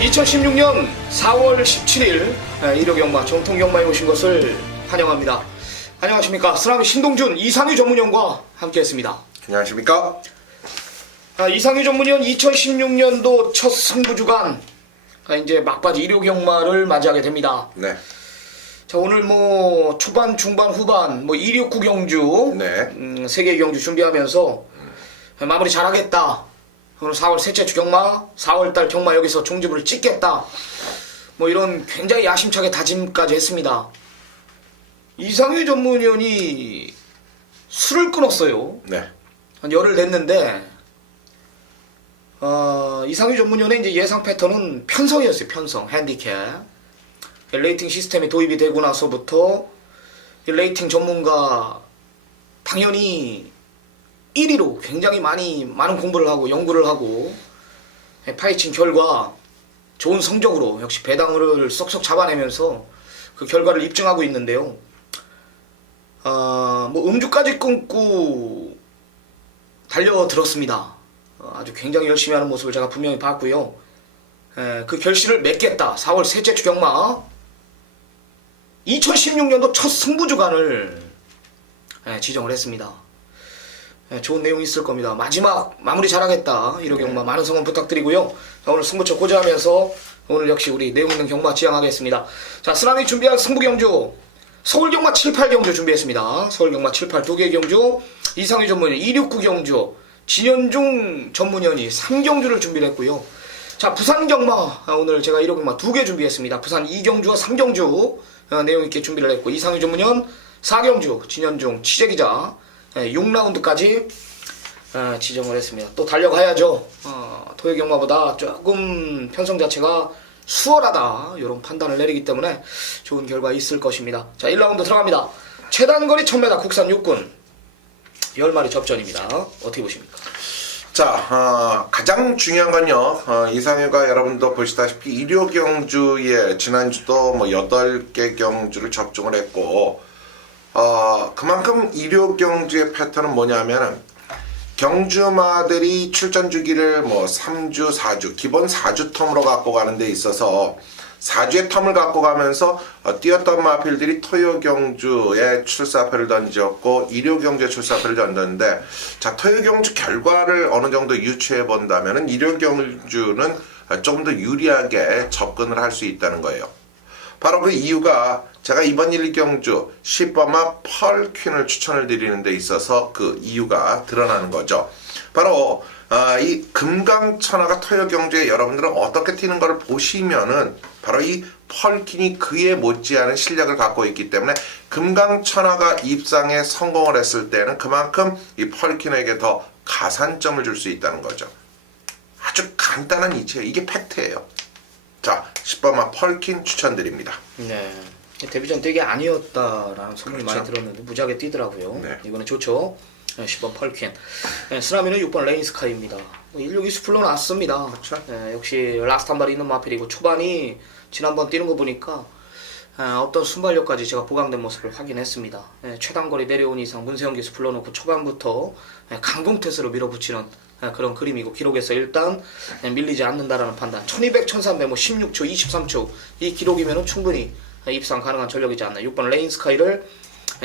2016년 4월 17일 일요경마 정통경마에 오신 것을 환영합니다. 안녕하십니까. 쓰나미 신동준 이상유 전문위원과 함께했습니다. 안녕하십니까. 이상유 전문위원 2016년도 첫 승부주간 이제 막바지 일요경마를 맞이하게 됩니다. 네. 자, 오늘 뭐 초반, 중반, 후반 뭐 269 경주, 네. 세 개의 경주 준비하면서 마무리 잘하겠다. 오늘 4월 셋째 주 경마, 4월달 경마 여기서 종지부를 찍겠다. 뭐 이런 굉장히 야심차게 다짐까지 했습니다. 이상유 전문위원이 술을 끊었어요. 네. 한 열흘 됐는데, 이상유 전문위원의 이제 예상 패턴은 편성이었어요. 편성, 핸디캡. 레이팅 시스템이 도입이 되고 나서부터 레이팅 전문가 당연히 1위로 굉장히 많은 공부를 하고 연구를 하고 파헤친 결과 좋은 성적으로 역시 배당을 쏙쏙 잡아내면서 그 결과를 입증하고 있는데요. 뭐 음주까지 끊고 달려들었습니다. 아주 굉장히 열심히 하는 모습을 제가 분명히 봤고요. 그 결실을 맺겠다. 4월 셋째 주 경마 2016년도 첫 승부주간을 지정을 했습니다. 좋은 내용이 있을 겁니다. 마지막 마무리 잘하겠다. 일요경마 많은 성원 부탁드리고요. 자, 오늘 승부처 고지하면서 오늘 역시 우리 내용 있는 경마 지향하겠습니다. 자, 쓰나미 준비한 승부경주 서울경마 7, 8경주 준비했습니다. 서울경마 7, 8 2개 경주, 이상유 전문위원 269 경주, 진현중 전문위원이 3경주를 준비를 했고요. 자, 부산경마 오늘 제가 일요경마 2개 준비했습니다. 부산 2경주와 3경주 내용 있게 준비를 했고, 이상유 전문위원 4경주, 진현중 취재기자 6라운드까지 지정을 했습니다. 또 달려가야죠. 토요경마보다 조금 편성 자체가 수월하다 이런 판단을 내리기 때문에 좋은 결과 있을 것입니다. 자, 1라운드 들어갑니다. 최단거리 1000m 국산 육군 10마리 접전입니다. 어떻게 보십니까? 자, 가장 중요한 건요, 이상유가 여러분도 보시다시피 일요경주에 지난주도 뭐 8개 경주를 접종을 했고, 그만큼 일요경주의 패턴은 뭐냐면은 경주마들이 출전 주기를 뭐 3주, 4주, 기본 4주 텀으로 갖고 가는 데 있어서 4주의 텀을 갖고 가면서 뛰었던 마필들이 토요경주에 출사표를 던졌고 일요경주에 출사표를 던졌는데, 자, 토요경주 결과를 어느 정도 유추해 본다면은 일요경주는 조금 더 유리하게 접근을 할 수 있다는 거예요. 바로 그 이유가 제가 이번 1경주 10번마 펄퀸을 추천을 드리는 데 있어서 그 이유가 드러나는 거죠. 바로 이 금강천하가 토요경주에 여러분들은 어떻게 뛰는 걸 보시면은 바로 이 펄퀸이 그에 못지않은 실력을 갖고 있기 때문에 금강천하가 입상에 성공을 했을 때는 그만큼 이 펄퀸에게 더 가산점을 줄 수 있다는 거죠. 아주 간단한 이치예요. 이게 팩트예요. 자, 10번마 펄퀸 추천드립니다. 네. 데뷔전 뛰기 아니었다라는 소문이 그렇죠. 많이 들었는데 무지하게 뛰더라고요. 네. 이번에 좋죠. 10번 펄퀸. 쓰나미는 6번 레인스카이입니다. 1620 불러놨습니다. 그렇죠. 역시 라스트 한 발이 있는 마필이고 초반이 지난번 뛰는 거 보니까 어떤 순발력까지 제가 보강된 모습을 확인했습니다. 최단거리 내려온 이상 문세영 기수 불러놓고 초반부터 강공태세로 밀어붙이는 그런 그림이고, 기록에서 일단 밀리지 않는다라는 판단. 1200, 1300, 뭐 16초, 23초 이 기록이면 충분히 입상 가능한 전력이지 않나. 6번 레인스카이를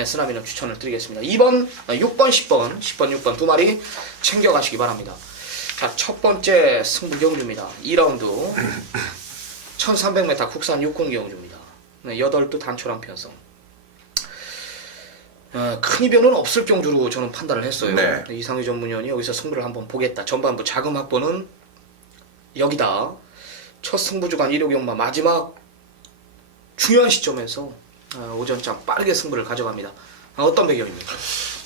쓰나미는 추천을 드리겠습니다. 2번, 6번, 10번, 10번, 6번 두 마리 챙겨가시기 바랍니다. 자, 첫 번째 승부 경주입니다. 2라운드 1300m 국산 육군 경주입니다. 8두 단초랑 편성. 큰 이변은 없을 경주로 저는 판단을 했어요. 네. 이상유 전문위원이 여기서 승부를 한번 보겠다. 전반부 자금 확보는 여기다. 첫 승부주간 일요경마 마지막 중요한 시점에서 오전장 빠르게 승부를 가져갑니다. 어떤 배경입니까?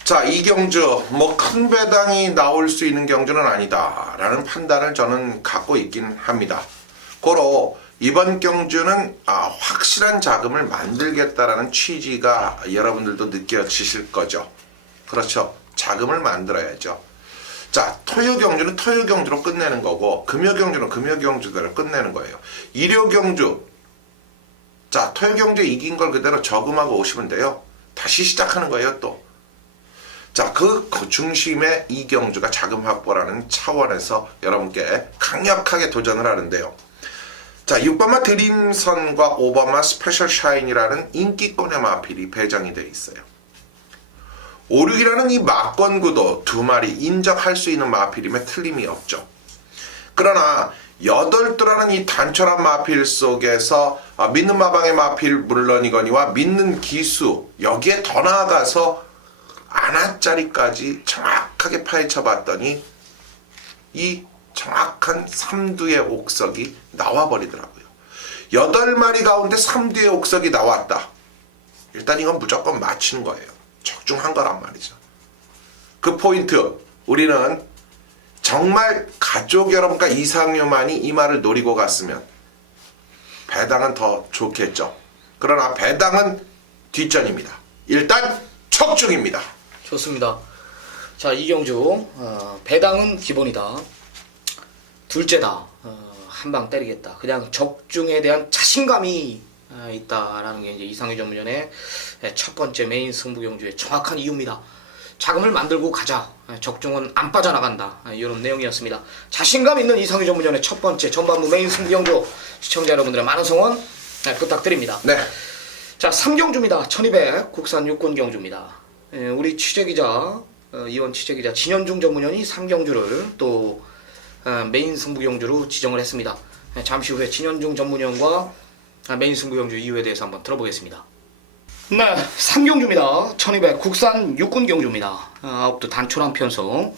자, 이 경주 뭐 큰 배당이 나올 수 있는 경주는 아니다 라는 판단을 저는 갖고 있긴 합니다. 고로 이번 경주는 확실한 자금을 만들겠다라는 취지가 여러분들도 느껴지실 거죠. 그렇죠. 자금을 만들어야죠. 자, 토요경주는 토요경주로 끝내는 거고, 금요경주는 금요경주대로 끝내는 거예요. 일요경주, 자, 토요경주에 이긴 걸 그대로 저금하고 오시면 돼요. 다시 시작하는 거예요, 또. 자, 그 중심에 이경주가 자금 확보라는 차원에서 여러분께 강력하게 도전을 하는데요. 자, 6번마 드림선과 5번마 스페셜 샤인이라는 인기권의 마필이 배정이 되어 있어요. 5, 6이라는 이 막권구도 두 마리 인정할 수 있는 마필임에 틀림이 없죠. 그러나 8두라는 이 단촐한 마필 속에서 믿는 마방의 마필 물론이거니와 믿는 기수, 여기에 더 나아가서 아나짜리까지 정확하게 파헤쳐 봤더니 이 정확한 3두의 옥석이 나와버리더라고요. 8마리 가운데 3두의 옥석이 나왔다. 일단 이건 무조건 맞히는 거예요. 적중한 거란 말이죠. 그 포인트, 우리는 정말 가족 여러분과 이상유만이 이 말을 노리고 갔으면 배당은 더 좋겠죠. 그러나 배당은 뒷전입니다. 일단 적중입니다. 좋습니다. 자, 이경주 배당은 기본이다. 둘째다. 한 방 때리겠다. 그냥 적중에 대한 자신감이 있다라는 게 이제 이상희 전문위원의 첫 번째 메인 승부 경주의 정확한 이유입니다. 자금을 만들고 가자. 적중은 안 빠져나간다. 이런 내용이었습니다. 자신감 있는 이상희 전문위원의 첫 번째 전반부 메인 승부 경주, 시청자 여러분들의 많은 성원 부탁드립니다. 네. 자, 3경주입니다. 1200 국산 육군 경주입니다. 우리 취재기자, 이원 취재기자 진현중 전문위원이 3경주를 또 메인 승부 경주로 지정을 했습니다. 잠시 후에 진현중 전문위원과 메인 승부 경주 이유에 대해서 한번 들어보겠습니다. 네, 3경주입니다. 1200 국산 육군 경주입니다. 9두 단촐한 편성.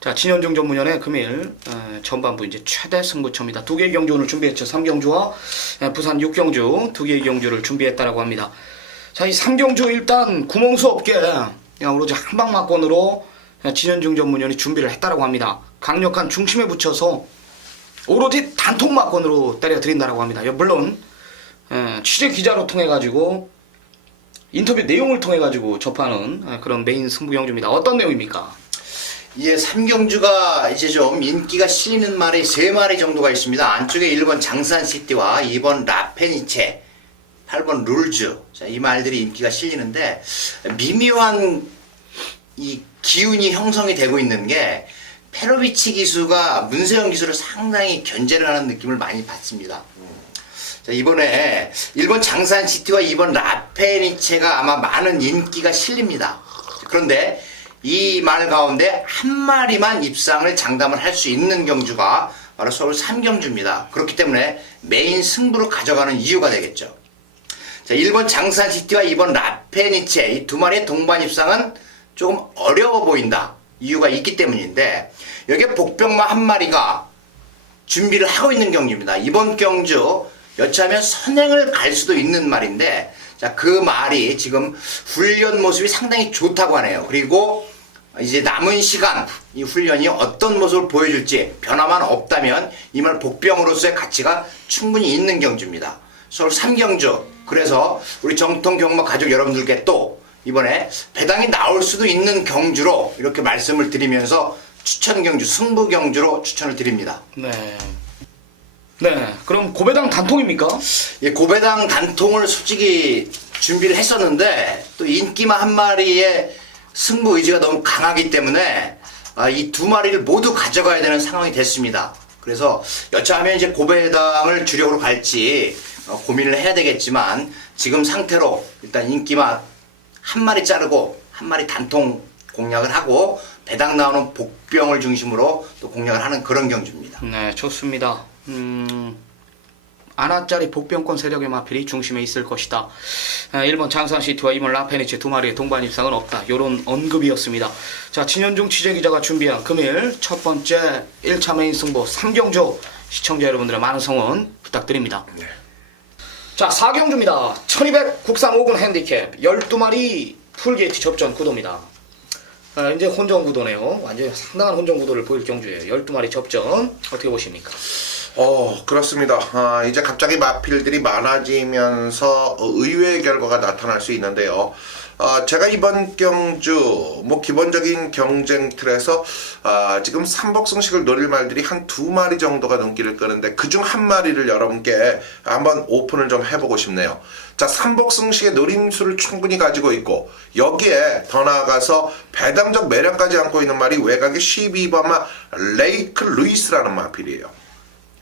자, 진현중 전문위원의 금일 전반부 이제 최대 승부처입니다. 2개의 경주 오늘 준비했죠. 3경주와 부산 6경주 2개의 경주를 준비했다라고 합니다. 자, 이 3경주 일단 구멍수 없게 오로지 한방막권으로 진현중 전문위원이 준비를 했다라고 합니다. 강력한 중심에 붙여서 오로지 단통막권으로 때려드린다라고 합니다. 물론 취재 기자로 통해 가지고 인터뷰 내용을 통해 가지고 접하는 그런 메인 승부 경주입니다. 어떤 내용입니까? 예, 3경주가 이제 좀 인기가 실리는 말이 3마리 정도가 있습니다. 안쪽에 1번 장산시티와 2번 라페니체, 8번 룰즈. 자, 이 말들이 인기가 실리는데 미묘한 이 기운이 형성이 되고 있는 게 페로비치 기수가 문세영 기수를 상당히 견제를 하는 느낌을 많이 받습니다. 자, 이번에 1번 장산시티와 2번 라페니체가 아마 많은 인기가 실립니다. 그런데 이 말 가운데 한 마리만 입상을 장담을 할 수 있는 경주가 바로 서울 3경주입니다. 그렇기 때문에 메인 승부로 가져가는 이유가 되겠죠. 자, 1번 장산시티와 2번 라페니체 이 두 마리의 동반 입상은 조금 어려워 보인다. 이유가 있기 때문인데 여기에 복병마 한 마리가 준비를 하고 있는 경주입니다. 이번 경주 여차하면 선행을 갈 수도 있는 말인데 자, 그 말이 지금 훈련 모습이 상당히 좋다고 하네요. 그리고 이제 남은 시간 이 훈련이 어떤 모습을 보여줄지 변화만 없다면 이 말 복병으로서의 가치가 충분히 있는 경주입니다. 서울 3경주. 그래서 우리 정통 경마 가족 여러분들께 또 이번에 배당이 나올 수도 있는 경주로 이렇게 말씀을 드리면서 추천 경주, 승부 경주로 추천을 드립니다. 네. 네, 그럼 고배당 단통입니까? 예, 고배당 단통을 솔직히 준비를 했었는데 또 인기마 한 마리의 승부 의지가 너무 강하기 때문에 이 두 마리를 모두 가져가야 되는 상황이 됐습니다. 그래서 여차하면 이제 고배당을 주력으로 갈지 고민을 해야 되겠지만 지금 상태로 일단 인기마 한 마리 자르고 한 마리 단통 공략을 하고 배당 나오는 복병을 중심으로 또 공략을 하는 그런 경주입니다. 네, 좋습니다. 아나짜리 복병권 세력의 마필이 중심에 있을 것이다. 1번 장산시티와 2번 라페니체 두 마리의 동반 입상은 없다. 이런 언급이었습니다. 자, 진현중 취재기자가 준비한 금일 첫 번째 1차 메인 승부 3경주 시청자 여러분들의 많은 성원 부탁드립니다. 네. 자, 4경주입니다. 1200 국산 5군 핸디캡 12마리 풀게이트 접전 구도입니다. 이제 혼전 구도네요. 완전히 상당한 혼전 구도를 보일 경주예요. 12마리 접전 어떻게 보십니까? 그렇습니다. 이제 갑자기 마필들이 많아지면서 의외의 결과가 나타날 수 있는데요. 제가 이번 경주 기본적인 경쟁 틀에서 지금 삼복승식을 노릴 말들이 한 2마리 정도가 눈길을 끄는데 그중 한 마리를 여러분께 한번 오픈을 좀 해보고 싶네요. 자, 삼복승식의 노림수를 충분히 가지고 있고 여기에 더 나아가서 배당적 매력까지 안고 있는 말이 외곽의 12번마 레이크 루이스라는 마필이에요.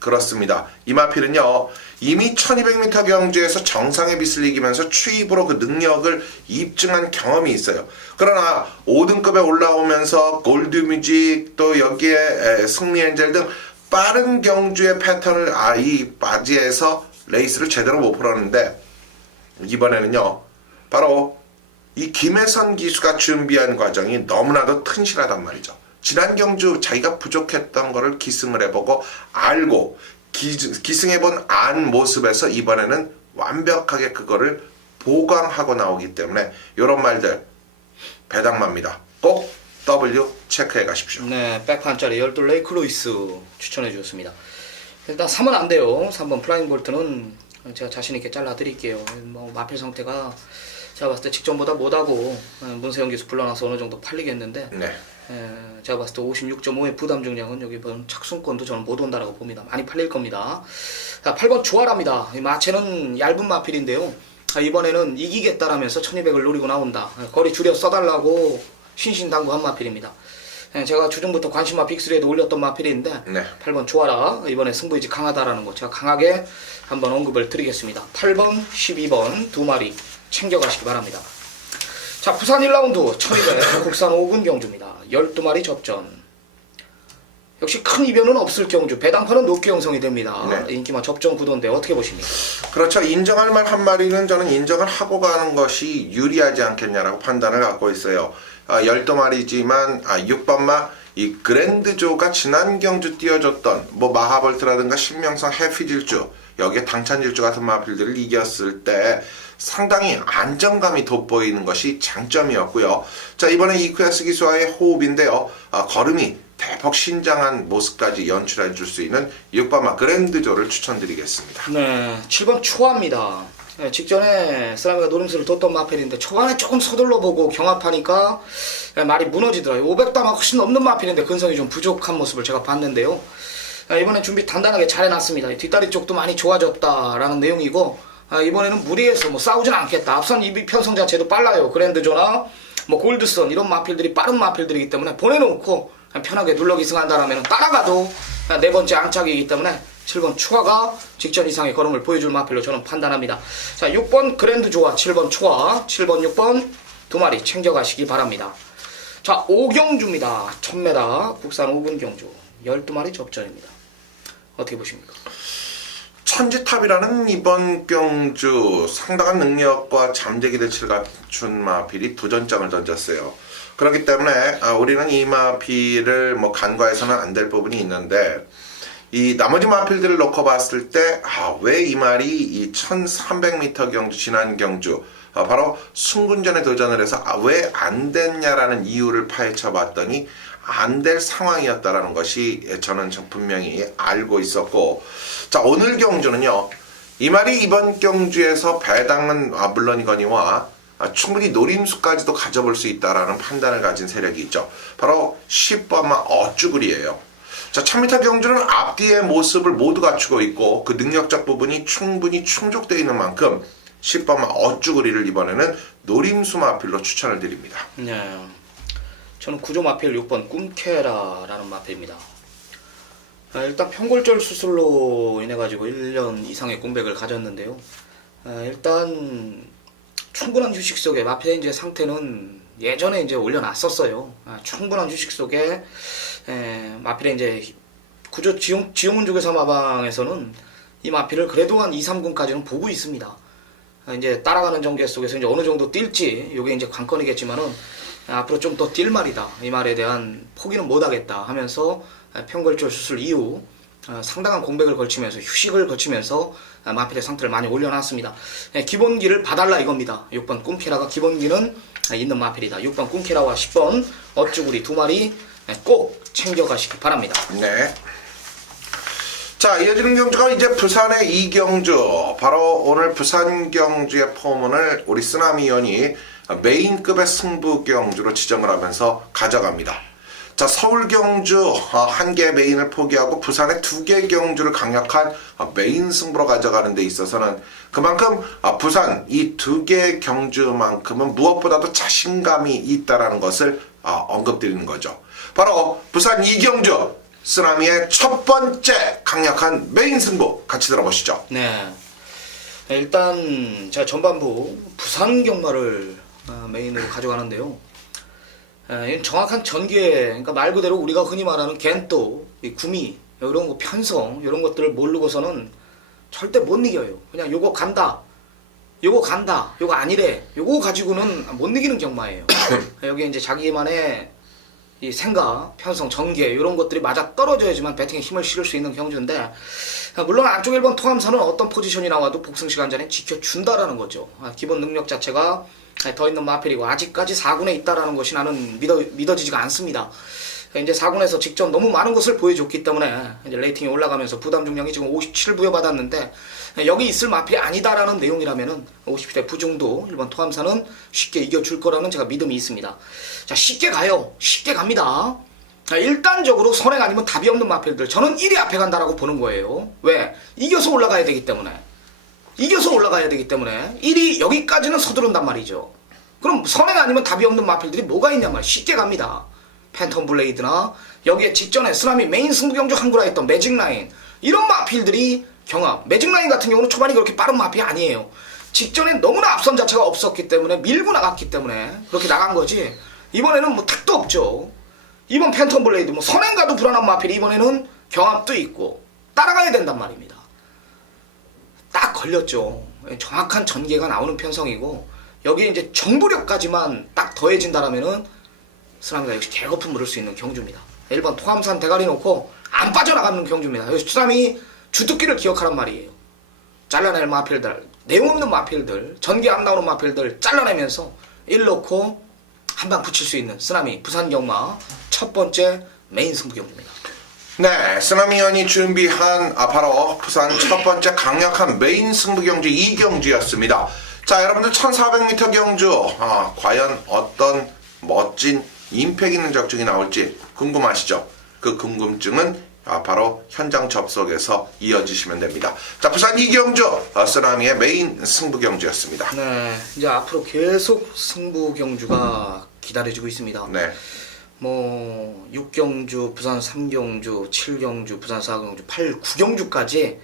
그렇습니다. 이마필은요 이미 1200m 경주에서 정상에 빗을 이기면서 추입으로 그 능력을 입증한 경험이 있어요. 그러나 5등급에 올라오면서 골드뮤직 또 여기에 승리엔젤 등 빠른 경주의 패턴을 맞이해서 레이스를 제대로 못 풀었는데 이번에는요 바로 이 김혜선 기수가 준비한 과정이 너무나도 튼실하단 말이죠. 지난 경주 자기가 부족했던 거를 기승을 해보고 알고 기승해본 안 모습에서 이번에는 완벽하게 그거를 보강하고 나오기 때문에 이런 말들 배당맙니다. 꼭 W 체크해 가십시오. 네, 백판짜리 12 레이크 로이스 추천해 주셨습니다. 일단 3은 안 돼요. 3번 플라잉 볼트는 제가 자신있게 잘라드릴게요. 뭐 마필 상태가 제가 봤을 때 직전보다 못하고 문세영 기수 불러놔서 어느 정도 팔리겠는데 네. 제가 봤을 때 56.5의 부담 중량은 여기 본 착순권도 저는 못 온다라고 봅니다. 많이 팔릴 겁니다. 자, 8번 주아랍니다. 이 마체는 얇은 마필인데요. 이번에는 이기겠다라면서 1200을 노리고 나온다. 거리 줄여 써달라고 신신당부한 마필입니다. 제가 주중부터 관심마 빅3에도 올렸던 마필인데 네. 8번 주아라 이번에 승부의지 강하다라는 거 제가 강하게 한번 언급을 드리겠습니다. 8번, 12번 두 마리 챙겨가시기 바랍니다. 자, 부산 1라운드 1200 국산 5군 경주입니다. 12마리 접전. 역시 큰 이변은 없을 경주. 배당판은 높게 형성이 됩니다. 네. 인기만 접전 구도인데 어떻게 보십니까? 그렇죠. 인정할 만 한 마리는 저는 인정을 하고 가는 것이 유리하지 않겠냐라고 판단을 갖고 있어요. 12마리지만 6번마 이 그랜드조가 지난 경주 띄워줬던 뭐 마하볼트라든가 신명성 해피질주 여기에 당찬질주 같은 마필들을 이겼을 때 상당히 안정감이 돋보이는 것이 장점이었고요. 자, 이번에 이쿠야스 기수와의 호흡인데요. 걸음이 대폭 신장한 모습까지 연출해 줄 수 있는 6번마 그랜드조를 추천드리겠습니다. 네, 7번 초아입니다. 네, 직전에 쓰라미가 노림수를 뒀던 마필인데 초반에 조금 서둘러 보고 경합하니까 말이 무너지더라고요. 500담아 훨씬 넘는 마필인데 근성이 좀 부족한 모습을 제가 봤는데요. 이번엔 준비 단단하게 잘 해놨습니다. 뒷다리 쪽도 많이 좋아졌다라는 내용이고 이번에는 무리해서 뭐 싸우진 않겠다. 앞선 입이 편성 자체도 빨라요. 그랜드조나 뭐 골드선 이런 마필들이 빠른 마필들이기 때문에 보내놓고 편하게 눌러 기승한다라면 따라가도 네 번째 안착이기 때문에 7번 초아가 직전 이상의 걸음을 보여줄 마필로 저는 판단합니다. 자, 6번 그랜드조와 7번 초아, 7번 6번 두 마리 챙겨가시기 바랍니다. 자, 5경주입니다. 1000m 국산 5군 경주 12마리 접전입니다. 어떻게 보십니까? 천지탑이라는 이번 경주 상당한 능력과 잠재기 대치를 갖춘 마필이 도전장을 던졌어요. 그렇기 때문에 우리는 이 마필을 뭐 간과해서는 안 될 부분이 있는데 이 나머지 마필들을 놓고 봤을 때 왜 이 말이 이 1300m 경주 지난 경주 바로 순군전에 도전을 해서 왜 안 됐냐라는 이유를 파헤쳐 봤더니 안 될 상황이었다라는 것이 저는 분명히 알고 있었고, 자, 오늘 경주는요 이 말이 이번 경주에서 배당은 물론이거니와 충분히 노림수까지도 가져볼 수 있다라는 판단을 가진 세력이 있죠. 바로 10번마 어쭈구리예요. 자, 1000m 경주는 앞뒤의 모습을 모두 갖추고 있고 그 능력적 부분이 충분히 충족되어 있는 만큼 10번마 어쭈구리를 이번에는 노림수 마필로 추천을 드립니다. 네, 저는 구조 마필 6번 꿈케라라는 마필입니다. 일단 평골절 수술로 인해 가지고 1년 이상의 공백을 가졌는데요. 일단 충분한 휴식 속에 마필의 상태는 예전에 이제 올려놨었어요. 충분한 휴식 속에 마필의 이제 구조 지용훈 조교사 마방에서는 이 마필을 그래도 한 2, 3군까지는 보고 있습니다. 이제 따라가는 전개 속에서 이제 어느 정도 뛸지 이게 이제 관건이겠지만은 앞으로 좀 더 뛸 말이다. 이 말에 대한 포기는 못하겠다 하면서 평골절 수술 이후 상당한 공백을 걸치면서 휴식을 거치면서 마필의 상태를 많이 올려놨습니다. 기본기를 봐달라 이겁니다. 6번 꿈키라가 기본기는 있는 마필이다. 6번 꿈키라와 10번 어쭈구리 두 마리 꼭 챙겨가시기 바랍니다. 네. 자, 이어지는 경주가 이제 부산의 이경주. 바로 오늘 부산 경주의 포문을 우리 쓰나미연이 메인급의 승부 경주로 지정을 하면서 가져갑니다. 자, 서울 경주 한 개 메인을 포기하고 부산의 2개 경주를 강력한 메인 승부로 가져가는 데 있어서는 그만큼 부산 이 2개 경주만큼은 무엇보다도 자신감이 있다라는 것을 언급드리는 거죠. 바로 부산 이경주 쓰나미의 첫 번째 강력한 메인 승부 같이 들어보시죠. 네. 일단 제가 전반부 부산 경마를 메인으로 가져가는데요. 이건 정확한 전개, 그러니까 말 그대로 우리가 흔히 말하는 겐또, 이 구미, 이런 거 편성, 이런 것들을 모르고서는 절대 못 이겨요. 그냥 요거 간다, 요거 간다, 요거 아니래, 요거 가지고는 못 이기는 경마예요. 여기 이제 자기만의 이 생각, 편성, 전개 이런 것들이 맞아 떨어져야지만 배팅에 힘을 실을 수 있는 경주인데, 물론 안쪽 1번 통함사는 어떤 포지션이 나와도 복승 시간 전에 지켜준다라는 거죠. 기본 능력 자체가 더 있는 마필이고 아직까지 4군에 있다라는 것이 나는 믿어지지가 않습니다. 이제 4군에서 직접 너무 많은 것을 보여줬기 때문에 이제 레이팅이 올라가면서 부담 중량이 지금 57 부여받았는데, 여기 있을 마필이 아니다라는 내용이라면은 50대 부중도 1번 토함사는 쉽게 이겨줄 거라는 제가 믿음이 있습니다. 자, 쉽게 가요. 쉽게 갑니다. 자, 일단적으로 선행 아니면 답이 없는 마필들, 저는 1위 앞에 간다라고 보는 거예요. 왜? 이겨서 올라가야 되기 때문에. 이겨서 올라가야 되기 때문에 1위 여기까지는 서두른단 말이죠. 그럼 선행 아니면 답이 없는 마필들이 뭐가 있냔 말이에요. 쉽게 갑니다. 팬텀 블레이드나 여기에 직전에 쓰나미 메인 승부 경주 한구라 했던 매직라인, 이런 마필들이 경합. 매직라인 같은 경우는 초반이 그렇게 빠른 마필이 아니에요. 직전에 너무나 앞선 자체가 없었기 때문에 밀고 나갔기 때문에 그렇게 나간 거지, 이번에는 뭐 택도 없죠. 이번 팬텀 블레이드 뭐 선행가도 불안한 마필이 이번에는 경합도 있고 따라가야 된단 말입니다. 딱 걸렸죠. 정확한 전개가 나오는 편성이고, 여기에 이제 정부력까지만 딱 더해진다라면은 쓰나미가 역시 개거품 물을 수 있는 경주입니다. 1번 토함산 대가리 놓고 안 빠져나가는 경주입니다. 여기서 쓰나미 주특기를 기억하란 말이에요. 잘라낼 마필들, 내용 없는 마필들, 전개 안 나오는 마필들 잘라내면서 1 놓고 한 방 붙일 수 있는 쓰나미 부산 경마 첫 번째 메인 승부 경주입니다. 네, 쓰나미연이 준비한 바로 부산 첫 번째 강력한 메인 승부 경주 2경주였습니다. 자, 여러분들 1400m 경주, 과연 어떤 멋진 임팩 있는 적중이 나올지 궁금하시죠? 그 궁금증은 바로 현장 접속에서 이어지시면 됩니다. 자, 부산 2경주 쓰나미의 메인 승부 경주였습니다. 네, 이제 앞으로 계속 승부 경주가 기다려지고 있습니다. 네. 뭐 6경주, 부산 3경주, 7경주, 부산 4경주, 8, 9경주까지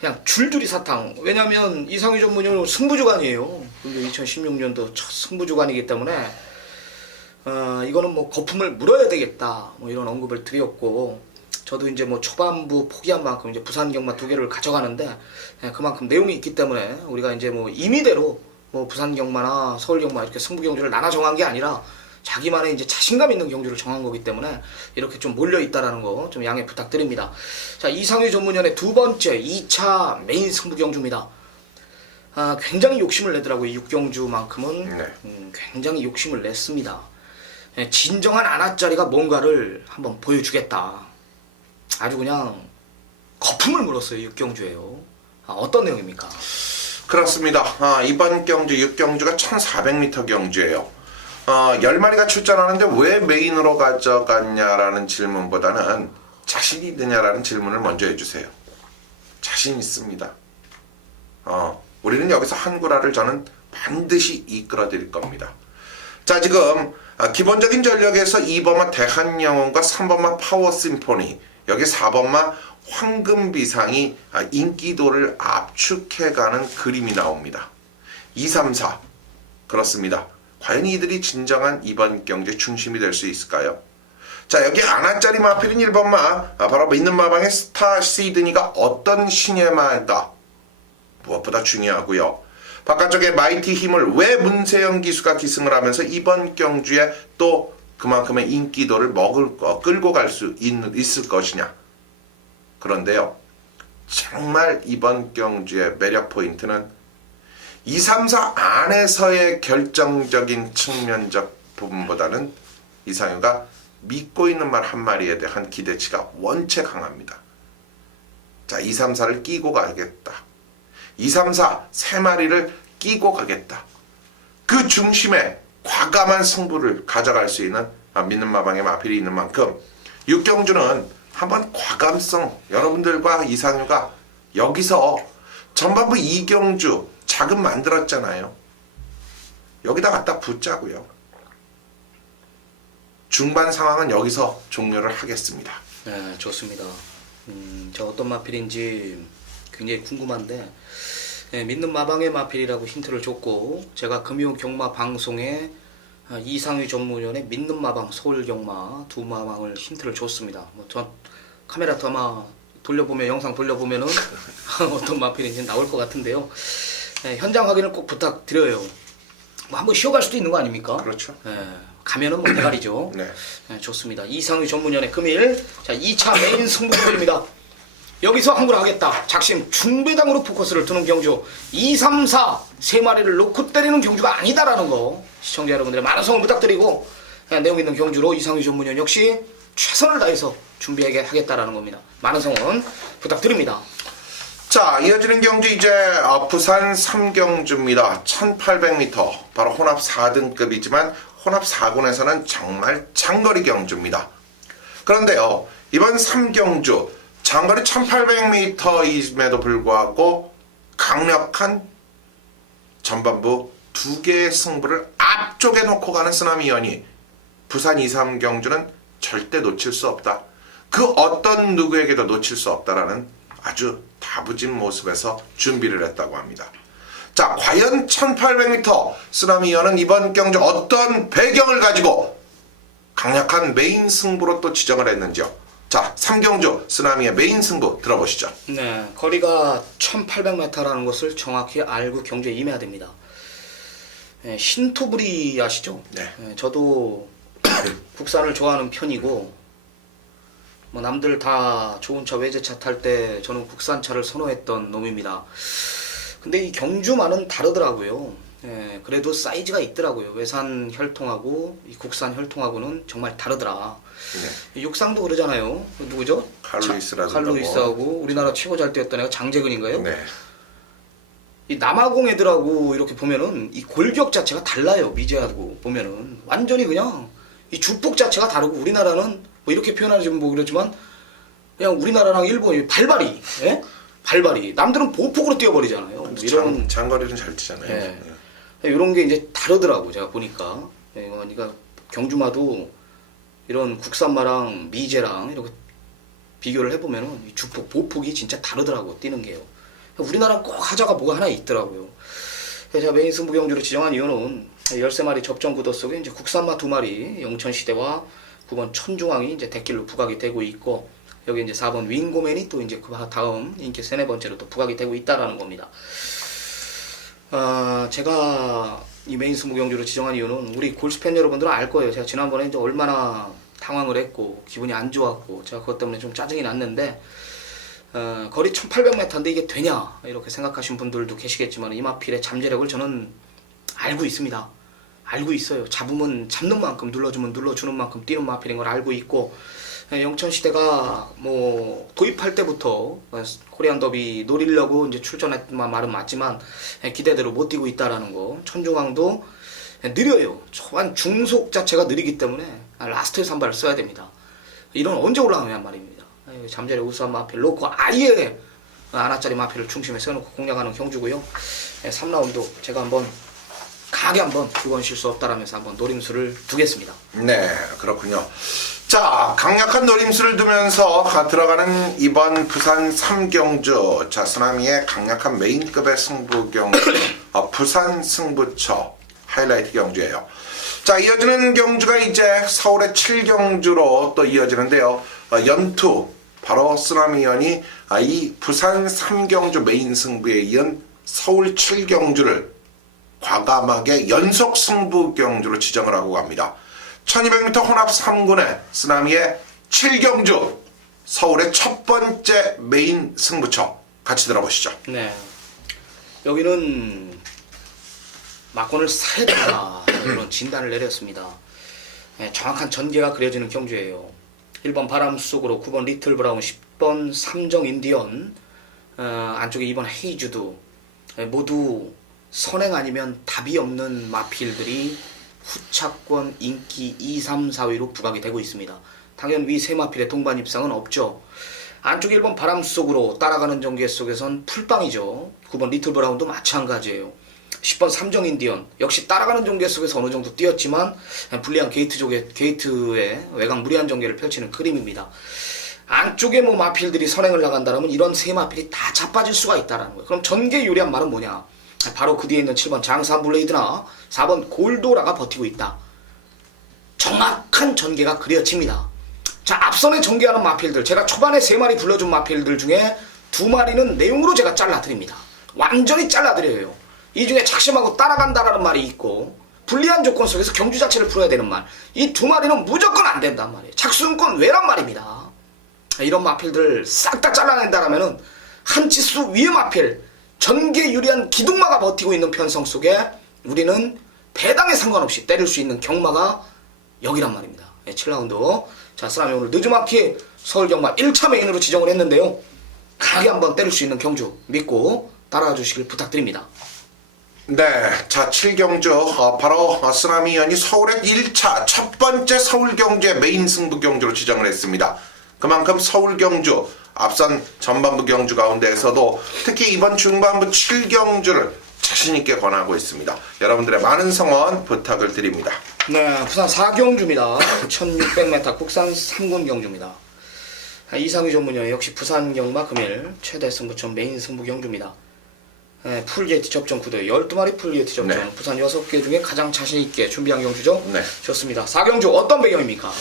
그냥 줄줄이 사탕. 왜냐면 이상희 전문위원 승부주간이에요. 그리고 2016년도 첫 승부주간이기 때문에 이거는 뭐 거품을 물어야 되겠다, 뭐 이런 언급을 드렸고, 저도 이제 뭐 초반부 포기한 만큼 이제 부산 경마 2개를 가져가는데, 그만큼 내용이 있기 때문에 우리가 이제 뭐 임의대로 뭐 부산 경마나 서울 경마 이렇게 승부 경주를 나눠 정한 게 아니라 자기만의 이제 자신감 있는 경주를 정한 거기 때문에 이렇게 좀 몰려 있다라는 거 좀 양해 부탁드립니다. 자, 이상희 전문위원의 두 번째 2차 메인 승부 경주입니다. 굉장히 욕심을 내더라고요. 6경주만큼은 네. 굉장히 욕심을 냈습니다. 진정한 안아짜리가 뭔가를 한번 보여주겠다. 아주 그냥 거품을 물었어요. 6경주예요. 어떤 내용입니까? 그렇습니다. 이번 경주 6경주가 1400m 경주예요. 10마리가 출전하는데 왜 메인으로 가져갔냐라는 질문보다는 자신 있느냐라는 질문을 먼저 해주세요. 자신 있습니다. 우리는 여기서 한구라를 저는 반드시 이끌어 드릴 겁니다. 자, 지금 기본적인 전력에서 2번마 대한영웅과 3번마 파워심포니, 여기 4번마 황금비상이 인기도를 압축해가는 그림이 나옵니다. 2, 3, 4 그렇습니다. 과연 이들이 진정한 이번 경제 중심이 될 수 있을까요? 자, 여기 아나짜리 마필인 1번마 바로 믿는 마방의 스타 시드니가 어떤 신의 말다, 무엇보다 중요하고요. 바깥쪽에 마이티 힘을 왜 문세영 기수가 기승을 하면서 이번 경주에 또 그만큼의 인기도를 끌고 갈 수 있을 것이냐. 그런데요, 정말 이번 경주의 매력 포인트는 2, 3, 4 안에서의 결정적인 측면적 부분보다는 이상유가 믿고 있는 말 한마리에 대한 기대치가 원체 강합니다. 자, 2, 3, 4를 끼고 가겠다. 2, 3, 4 3마리를 끼고 가겠다. 그 중심에 과감한 승부를 가져갈 수 있는 믿는 마방의 마필이 있는 만큼 6경주는 한번 과감성, 여러분들과 이상유가 여기서 전반부 2경주 자금 만들었잖아요. 여기다 갖다 붙자고요. 중반 상황은 여기서 종료를 하겠습니다. 네, 좋습니다. 저 어떤 마필인지 굉장히 궁금한데, 믿는 마방의 마필이라고 힌트를 줬고, 제가 금요 경마 방송에 이상휘 전문위원의 믿는 마방, 서울 경마 두 마방을 힌트를 줬습니다. 전 카메라 또 아마 돌려보면, 영상 돌려보면은 어떤 마필인지 나올 것 같은데요. 현장 확인을 꼭 부탁드려요. 뭐 한번 쉬어갈 수도 있는 거 아닙니까? 그렇죠. 가면은 뭐 대가리죠. 네. 좋습니다. 이상휘 전문위원의 금일, 자 2차 메인 승부입니다. 여기서 항구를 하겠다. 작심 중배당으로 포커스를 두는 경주 2, 3, 4 세 마리를 놓고 때리는 경주가 아니다라는 거 시청자 여러분들의 많은 성원 부탁드리고, 내용 있는 경주로 이상휘 전문위원 역시 최선을 다해서 준비하게 하겠다라는 겁니다. 많은 성원 부탁드립니다. 자, 이어지는 경주 이제 부산 3경주입니다. 1800m, 바로 혼합 4등급이지만 혼합 4군에서는 정말 장거리 경주입니다. 그런데요, 이번 3경주 장거리 1800m임에도 불구하고 강력한 전반부 두 개의 승부를 앞쪽에 놓고 가는 쓰나미연이 부산 2, 3경주는 절대 놓칠 수 없다. 그 어떤 누구에게도 놓칠 수 없다라는 아주 다부진 모습에서 준비를 했다고 합니다. 자, 과연 1800m 쓰나미연은 이번 경주 어떤 배경을 가지고 강력한 메인 승부로 또 지정을 했는지요. 자, 3경주 쓰나미의 메인 승부 들어보시죠. 네, 거리가 1800m라는 것을 정확히 알고 경주에 임해야 됩니다. 신토부리 아시죠? 네. 저도 국산을 좋아하는 편이고, 뭐 남들 다 좋은 차, 외제차 탈 때 저는 국산차를 선호했던 놈입니다. 근데 이 경주만은 다르더라고요. 그래도 사이즈가 있더라고요. 외산 혈통하고 이 국산 혈통하고는 정말 다르더라. 네. 육상도 그러잖아요. 누구죠? 칼루이스라든가 칼루이스하고 우리나라 최고 잘 뛰었던 애가 장재근인가요? 네. 이 남아공 애들하고 이렇게 보면은 이 골격 자체가 달라요. 미제하고 보면은 완전히 그냥 이 주폭 자체가 다르고, 우리나라는 뭐 이렇게 표현하지 뭐 그렇지만 그냥 우리나라랑 일본이 발발이, 발발이. 남들은 보폭으로 뛰어버리잖아요. 이런 장거리는 잘 뛰잖아요. 네. 이런 게 이제 다르더라고 제가 보니까. 그러니까 경주마도 이런 국산마랑 미제랑 이렇게 비교를 해보면은 이 주폭, 보폭이 진짜 다르더라고 뛰는 게요. 우리나라 꼭 하자가 뭐가 하나 있더라고요. 제가 메인 승부 경주로 지정한 이유는 13마리 접전 구도 속에 이제 국산마 2마리 영천시대와 9번 천중앙이 이제 대길로 부각이 되고 있고, 여기 이제 4번 윙고맨이 또 이제 그 다음 인기 3, 4번째로 또 부각이 되고 있다라는 겁니다. 제가 이 메인 승부 경주로 지정한 이유는 우리 골수팬 여러분들은 알 거예요. 제가 지난번에 이제 얼마나 당황을 했고 기분이 안 좋았고 제가 그것 때문에 좀 짜증이 났는데, 거리 1800m인데 이게 되냐 이렇게 생각하신 분들도 계시겠지만, 이 마필의 잠재력을 저는 알고 있습니다. 알고 있어요. 잡으면 잡는 만큼, 눌러주면 눌러주는 만큼 뛰는 마필인 걸 알고 있고, 영천시대가 뭐 도입할 때부터 코리안 더비 노리려고 이제 출전했던 말은 맞지만 기대대로 못 뛰고 있다라는 거. 천중앙도 느려요. 초반 중속 자체가 느리기 때문에 라스트에서 한 발을 써야 됩니다. 이런 언제 올라가냔 말입니다. 잠자리 우수한 마필 놓고 아예 하나짜리 마필을 중심에 세워놓고 공략하는 경주고요. 3라운드 제가 한번 강하게 한번 이번 실수 없다라면서 한번 노림수를 두겠습니다. 네, 그렇군요. 자, 강력한 노림수를 두면서 들어가는 이번 부산 3경주. 자, 쓰나미의 강력한 메인급의 승부 경주, 부산 승부처 하이라이트 경주예요. 자, 이어지는 경주가 이제 서울의 7경주로 또 이어지는데요. 연투, 바로 쓰나미연이 이 부산 3경주 메인 승부에 이은 서울 7경주를 과감하게 연속 승부 경주로 지정을 하고 갑니다. 1200m 혼합 3군의 쓰나미의 7경주, 서울의 첫 번째 메인 승부처 같이 들어보시죠. 네, 여기는 막권을 사야 된다 이런 진단을 내렸습니다. 정확한 전개가 그려지는 경주예요. 1번 바람 속으로 9번 리틀 브라운, 10번 삼정 인디언, 안쪽에 2번 헤이주드, 모두 선행 아니면 답이 없는 마필들이 후차권 인기 2, 3, 4위로 부각이 되고 있습니다. 당연 위 세 마필의 동반 입상은 없죠. 안쪽 1번 바람 속으로 따라가는 전개 속에선 풀빵이죠. 9번 리틀 브라운도 마찬가지예요. 10번 삼정 인디언 역시 따라가는 전개 속에서 어느 정도 뛰었지만 불리한 게이트의 외곽 무리한 전개를 펼치는 그림입니다. 안쪽에 뭐 마필들이 선행을 나간다면 이런 세 마필이 다 자빠질 수가 있다라는 거예요. 그럼 전개 유리한 말은 뭐냐? 바로 그 뒤에 있는 7번 장산 블레이드나 4번 골도라가 버티고 있다. 정확한 전개가 그려집니다. 자, 앞선에 전개하는 마필들, 제가 초반에 3마리 불러준 마필들 중에 2마리는 내용으로 제가 잘라드립니다. 완전히 잘라드려요. 이 중에 작심하고 따라간다라는 말이 있고, 불리한 조건 속에서 경주 자체를 풀어야 되는 말, 이 2마리는 무조건 안 된단 말이에요. 작수음권 외란 말입니다. 이런 마필들을 싹 다 잘라낸다라면은 한 치수 위의 마필, 전개 유리한 기둥마가 버티고 있는 편성 속에 우리는 배당에 상관없이 때릴 수 있는 경마가 여기란 말입니다. 7라운드. 자, 쓰라미 오늘 늦지막히 서울경마 1차 메인으로 지정을 했는데요. 강하게 한번 때릴 수 있는 경주 믿고 따라와 주시길 부탁드립니다. 네, 자 7경주 바로 쓰라미 위원이 서울의 1차 첫 번째 서울경주의 메인 승부 경주로 지정을 했습니다. 그만큼 서울경주 앞선 전반부 경주 가운데에서도 특히 이번 중반부 7경주를 자신있게 권하고 있습니다. 여러분들의 많은 성원 부탁을 드립니다. 네, 부산 4경주입니다. 1600m 국산 3군 경주입니다. 이상희 전문위원 역시 부산 경마 금일 최대 승부처 메인 승부 경주입니다. 네, 풀게이트 접전 9대 12마리 풀게이트 접전. 네. 부산 6개 중에 가장 자신있게 준비한 경주죠. 네. 좋습니다. 4경주 어떤 배경입니까?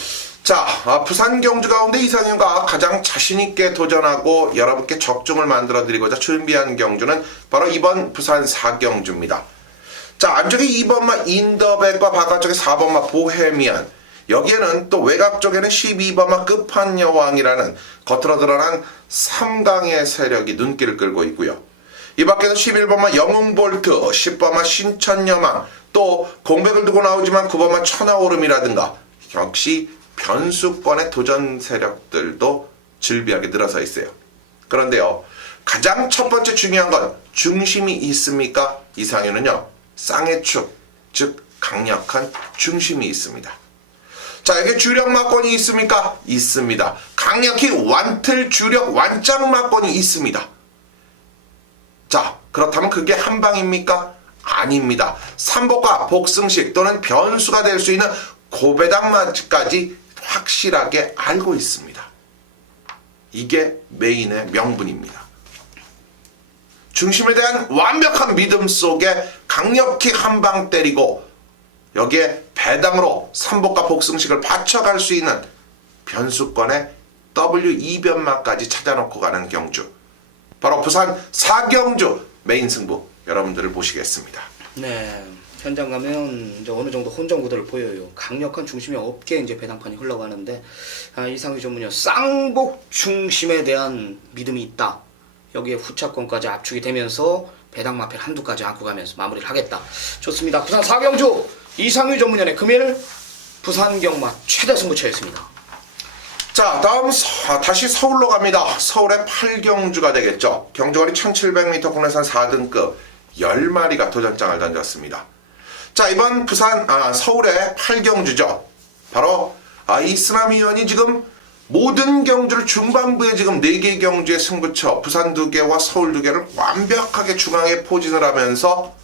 자, 부산 경주 가운데 이상윤과 가장 자신있게 도전하고 여러분께 적중을 만들어 드리고자 준비한 경주는 바로 이번 부산 4경주입니다. 자, 안쪽에 2번마 인더백과 바깥쪽에 4번마 보헤미안, 여기에는 또 외곽 쪽에는 12번마 끝판여왕이라는 겉으로 드러난 3강의 세력이 눈길을 끌고 있고요. 이 밖에는 11번마 영웅볼트, 10번마 신천여망, 또 공백을 두고 나오지만 9번마 천하오름이라든가 역시 변수권의 도전 세력들도 즐비하게 늘어서 있어요. 그런데요, 가장 첫 번째 중요한 건 중심이 있습니까? 이상윤은요, 쌍의 축, 즉 강력한 중심이 있습니다. 자, 여기 주력 막권이 있습니까? 있습니다. 강력히 완틀 주력 완짱 막권이 있습니다. 자, 그렇다면 그게 한방입니까? 아닙니다. 삼복과 복승식 또는 변수가 될 수 있는 고배당마까지 확실하게 알고 있습니다. 이게 메인의 명분입니다. 중심에 대한 완벽한 믿음 속에 강력히 한방 때리고 여기에 배당으로 삼복과 복승식을 받쳐갈 수 있는 변수권의 W2변마까지 찾아놓고 가는 경주, 바로 부산 4경주 메인 승부 여러분들을 모시겠습니다. 네, 현장 가면 이제 어느 정도 혼전 구도를 보여요. 강력한 중심이 없게 이제 배당판이 흘러가는데, 이상희 전문위원 쌍복 중심에 대한 믿음이 있다. 여기에 후차권까지 압축이 되면서 배당 마필 한두까지 안고 가면서 마무리를 하겠다. 좋습니다. 부산 4경주 이상희 전문위원의 금일 부산 경마 최대 승부처였습니다. 자, 다음 다시 서울로 갑니다. 서울의 8경주가 되겠죠. 경주거리 1700m 국내산 4등급 10마리가 도전장을 던졌습니다. 자, 이번 부산 서울의 8경주죠. 바로 이 쓰라미 위원이 지금 모든 경주를 중반부에 지금 4개 경주의 승부처 부산 2개와 서울 2개를 완벽하게 중앙에 포진을 하면서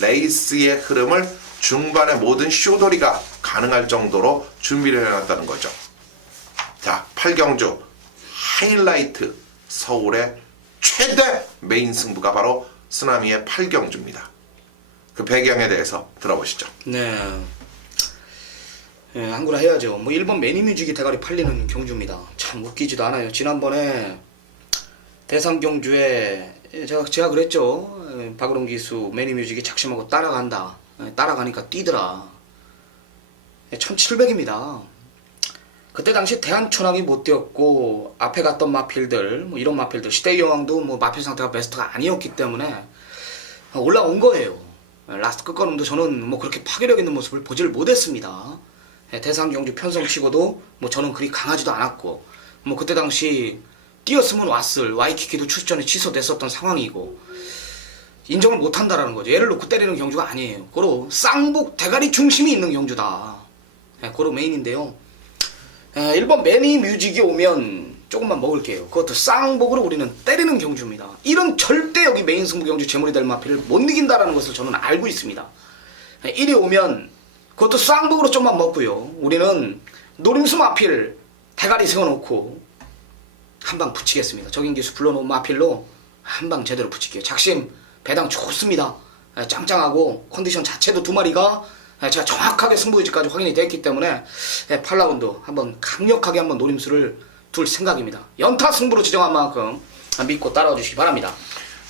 레이스의 흐름을 중반의 모든 쇼돌이가 가능할 정도로 준비를 해놨다는 거죠. 자, 8경주 하이라이트 서울의 최대 메인 승부가 바로 쓰나미의 8경주입니다. 그 배경에 대해서 들어보시죠. 네. 예, 한구라 해야죠. 뭐 1번 매니뮤직이 대가리 팔리는 경주입니다. 참 웃기지도 않아요. 지난번에 대상 경주에 제가 그랬죠. 박으론 기수 매니뮤직이 작심하고 따라간다. 따라가니까 뛰더라. 1700입니다. 그때 당시 대한천왕이 못 뛰었고 앞에 갔던 마필들, 뭐 이런 마필들, 시대의 여왕도 뭐 마필 상태가 베스트가 아니었기 때문에 올라온 거예요. 라스트 끝걸음도 저는 뭐 그렇게 파괴력 있는 모습을 보지를 못했습니다. 대상 경주 편성치고도 뭐 저는 그리 강하지도 않았고, 뭐 그때 당시 뛰었으면 왔을 와이키키도 출전이 취소됐었던 상황이고 인정을 못한다라는 거죠. 얘를 놓고 때리는 경주가 아니에요. 고로 쌍복 대가리 중심이 있는 경주다. 고로 메인인데요. 1번 매니뮤직이 오면 조금만 먹을게요. 그것도 쌍복으로 우리는 때리는 경주입니다. 이런 절대 여기 메인 승부 경주 제물이 될 마필을 못 이긴다라는 것을 저는 알고 있습니다. 1이 오면 그것도 쌍복으로 좀만 먹고요. 우리는 노림수 마필 대가리 세워놓고 한 방 붙이겠습니다. 적인기수 불러놓은 마필로 한 방 제대로 붙일게요. 작심 배당 좋습니다. 짱짱하고 컨디션 자체도 두 마리가 제가 정확하게 승부의지까지 확인이 됐기 때문에 8라운드 한번 강력하게 한번 노림수를 둘 생각입니다. 연타 승부로 지정한 만큼 믿고 따라와 주시기 바랍니다.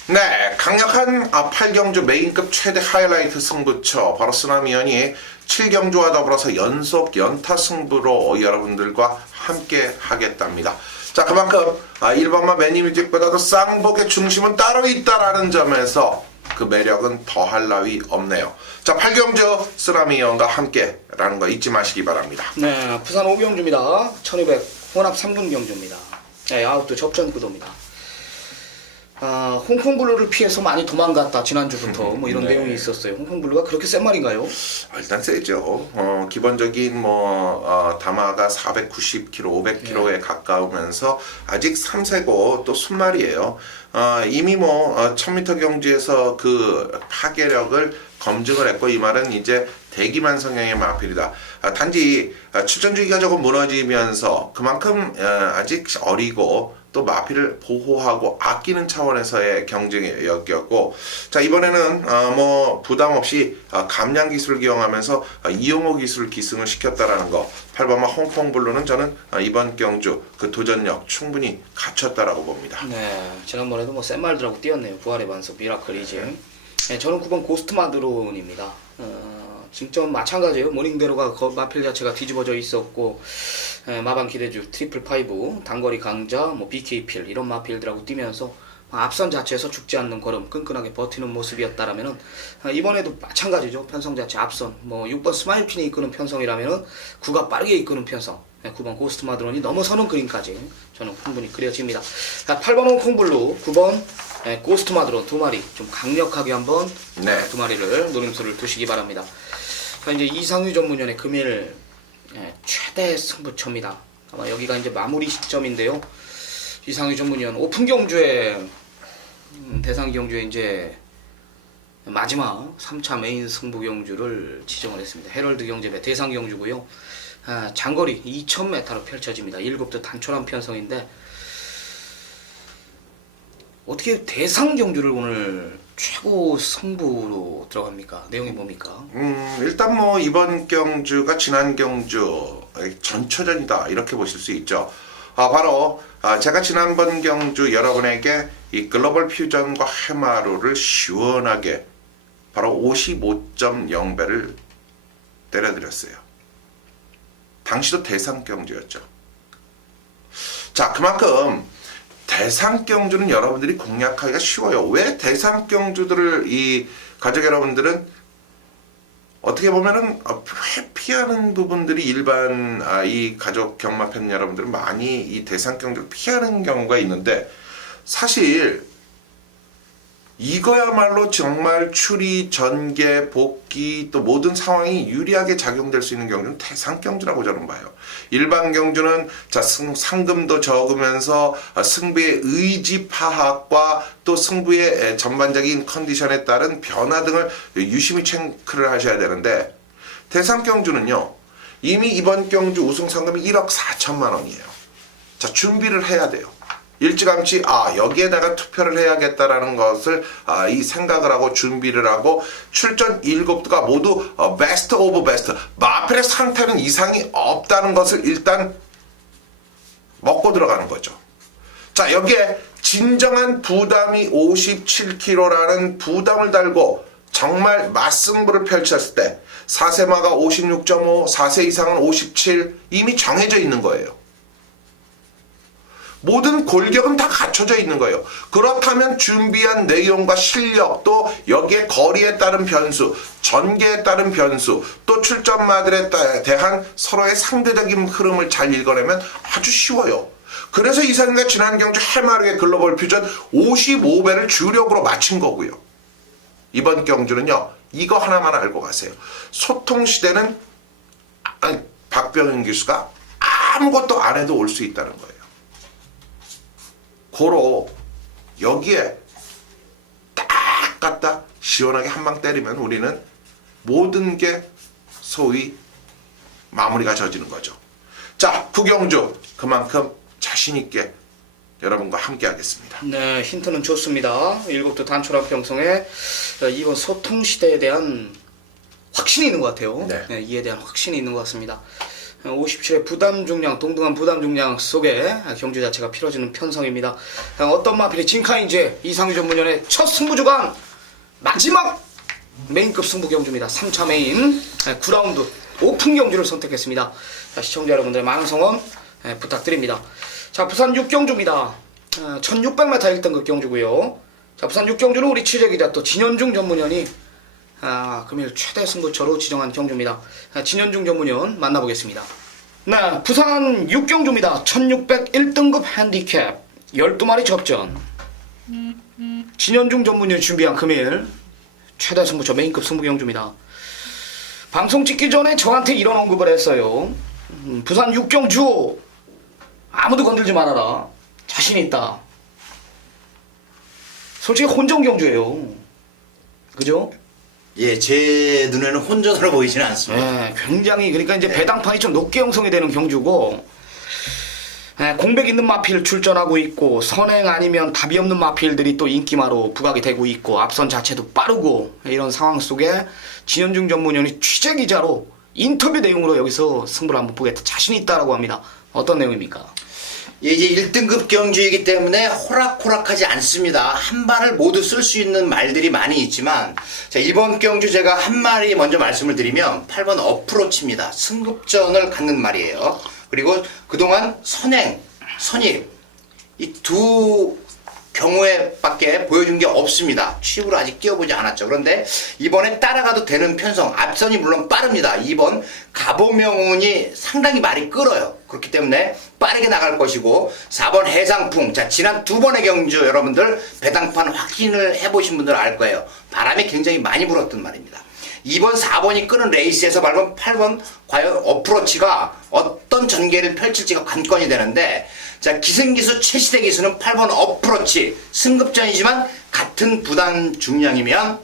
네, 강력한 8경주 메인급 최대 하이라이트 승부처 바로 쓰나미연이 7경주와 더불어서 연속 연타 승부로 여러분들과 함께 하겠답니다. 자, 그만큼 일반만 매니뮤직보다도 쌍복의 중심은 따로 있다라는 점에서 그 매력은 더할 나위 없네요. 자, 8경주 쓰나미연과 함께라는 거 잊지 마시기 바랍니다. 네, 부산 5경주입니다. 1200 혼합 3군 경주입니다. 네, 아웃도 접전 구도입니다. 홍콩블루를 피해서 많이 도망갔다 지난주부터 뭐 이런 네. 내용이 있었어요. 홍콩블루가 그렇게 센 말인가요? 일단 세죠. 기본적인 담화가 490kg, 500kg에 가까우면서 아직 3세고 또 순말이에요. 이미 1000m 경주에서 그 파괴력을 검증을 했고 이 말은 이제 대기만 성향의 마필이다. 단지 출전주기가 조금 무너지면서 그만큼 아직 어리고 또 마필을 보호하고 아끼는 차원에서의 경쟁이었고, 자, 이번에는 부담 없이 감량 기술을 기용하면서 이용호 기술 기승을 시켰다라는 거. 8번마 홍콩블루는 저는 이번 경주 그 도전력 충분히 갖췄다라고 봅니다. 네, 지난번에도 센 말들하고 뛰었네요. 부활의 반석 미라클이지. 네, 저는 9번 고스트 마드론입니다. 진점 마찬가지예요. 모닝대로가 마필 자체가 뒤집어져 있었고, 마방 기대주 트리플 파이브 단거리 강자 BK필 이런 마필들하고 뛰면서 앞선 자체에서 죽지 않는 걸음 끈끈하게 버티는 모습이었다라면은 이번에도 마찬가지죠. 편성 자체 앞선 6번 스마일핀이 이끄는 편성이라면은 9가 빠르게 이끄는 편성, 9번 고스트 마드론이 넘어서는 그림까지 저는 충분히 그려집니다. 8번 홍콩블루, 9번 고스트 마드론 두 마리 좀 강력하게 한번 두 마리를 노림수를 두시기 바랍니다. 이제 이상유 전문연의 금일 최대 승부처입니다. 아마 여기가 이제 마무리 시점인데요. 이상유 전문연 오픈 경주에 대상 경주에 이제 마지막 3차 메인 승부 경주를 지정을 했습니다. 헤럴드 경제배 대상 경주고요. 장거리 2000m로 펼쳐집니다. 7도 단촐한 편성인데 어떻게 대상 경주를 오늘 최고 승부로 들어갑니까? 내용이 뭡니까? 일단 이번 경주가 지난 경주 전초전이다 이렇게 보실 수 있죠. 바로 제가 지난번 경주 여러분에게 이 글로벌 퓨전과 해마루를 시원하게 바로 55.0배를 때려드렸어요. 당시도 대상 경주였죠. 자, 그만큼 대상 경주는 여러분들이 공략하기가 쉬워요. 왜 대상 경주들을 이 가족 여러분들은 어떻게 보면은 회피하는 부분들이 일반 이 가족 경마 팬 여러분들은 많이 이 대상 경주를 피하는 경우가 있는데 사실 이거야말로 정말 추리, 전개, 복귀 또 모든 상황이 유리하게 작용될 수 있는 경주는 대상 경주라고 저는 봐요. 일반 경주는 상금도 적으면서 승부의 의지 파악과 또 승부의 전반적인 컨디션에 따른 변화 등을 유심히 체크를 하셔야 되는데 대상 경주는요. 이미 이번 경주 우승 상금이 1억 4천만 원이에요. 자, 준비를 해야 돼요. 일찌감치 여기에다가 투표를 해야겠다라는 것을 이 생각을 하고 준비를 하고 출전 7두가 모두 베스트 오브 베스트 마필의 상태는 이상이 없다는 것을 일단 먹고 들어가는 거죠. 자, 여기에 진정한 부담이 57kg라는 부담을 달고 정말 맞승부를 펼쳤을 때 4세마가 56.5, 4세 이상은 57 이미 정해져 있는 거예요. 모든 골격은 다 갖춰져 있는 거예요. 그렇다면 준비한 내용과 실력, 또 여기에 거리에 따른 변수, 전개에 따른 변수, 또 출전마들에 대한 서로의 상대적인 흐름을 잘 읽어내면 아주 쉬워요. 그래서 이상희가 지난 경주 해마루의 글로벌 퓨전 55배를 주력으로 맞춘 거고요. 이번 경주는요. 이거 하나만 알고 가세요. 소통시대는 박병현 기수가 아무것도 안 해도 올 수 있다는 거예요. 고로 여기에 딱 갖다 시원하게 한 방 때리면 우리는 모든 게 소위 마무리가 져지는 거죠. 자, 구경주 그만큼 자신 있게 여러분과 함께 하겠습니다. 네, 힌트는 좋습니다. 일곱도 단촐한 평성에 이번 소통시대에 대한 확신이 있는 것 같아요. 네. 네, 이에 대한 확신이 있는 것 같습니다. 57회 부담 중량, 동등한 부담 중량 속에 경주 자체가 필요해지는 편성입니다. 어떤 마필이 진카인지 이상규 전문위원의 첫 승부주간 마지막 메인급 승부 경주입니다. 3차 메인 9라운드 오픈 경주를 선택했습니다. 자, 시청자 여러분들의 많은 성원 부탁드립니다. 자, 부산 6경주입니다. 1600m 1등급 경주고요. 자, 부산 6경주는 우리 취재기자 또 진현중 전문위원이 금일 최대 승부처로 지정한 경주입니다. 진현중 전문위원 만나보겠습니다. 네, 부산 6경주입니다. 1600 1등급 핸디캡 12마리 접전. 진현중 전문위원 준비한 금일 최대 승부처 메인급 승부 경주입니다. 방송 찍기 전에 저한테 이런 언급을 했어요. 부산 6경주 아무도 건들지 말아라. 자신 있다. 솔직히 혼전 경주예요. 그죠? 예, 제 눈에는 혼전으로 보이지는 않습니다. 네, 굉장히 그러니까 이제 배당판이 좀 높게 형성이 되는 경주고 공백 있는 마필 출전하고 있고 선행 아니면 답이 없는 마필들이 또 인기마로 부각이 되고 있고 앞선 자체도 빠르고 이런 상황 속에 진현중 전문위원이 취재기자로 인터뷰 내용으로 여기서 승부를 한번 보겠다 자신 있다라고 합니다. 어떤 내용입니까? 예, 이제 1등급 경주이기 때문에 호락호락하지 않습니다. 한 발을 모두 쓸 수 있는 말들이 많이 있지만 자, 이번 경주 제가 한 마리 먼저 말씀을 드리면 8번 어프로치입니다. 승급전을 갖는 말이에요. 그리고 그동안 선행, 선입 이 두 경우에밖에 보여준 게 없습니다. 취입으로 아직 뛰어보지 않았죠. 그런데 이번에 따라가도 되는 편성, 앞선이 물론 빠릅니다. 2번 가보명운이 상당히 말이 끌어요. 그렇기 때문에 빠르게 나갈 것이고 4번 해상풍, 자 지난 두 번의 경주 여러분들 배당판 확인을 해보신 분들 알 거예요. 바람이 굉장히 많이 불었던 말입니다. 2번, 4번이 끄는 레이스에서 밟은 8번 과연 어프로치가 어떤 전개를 펼칠지가 관건이 되는데 자 기승기수 최시대 기수는 8번 어프로치 승급전이지만 같은 부담 중량이면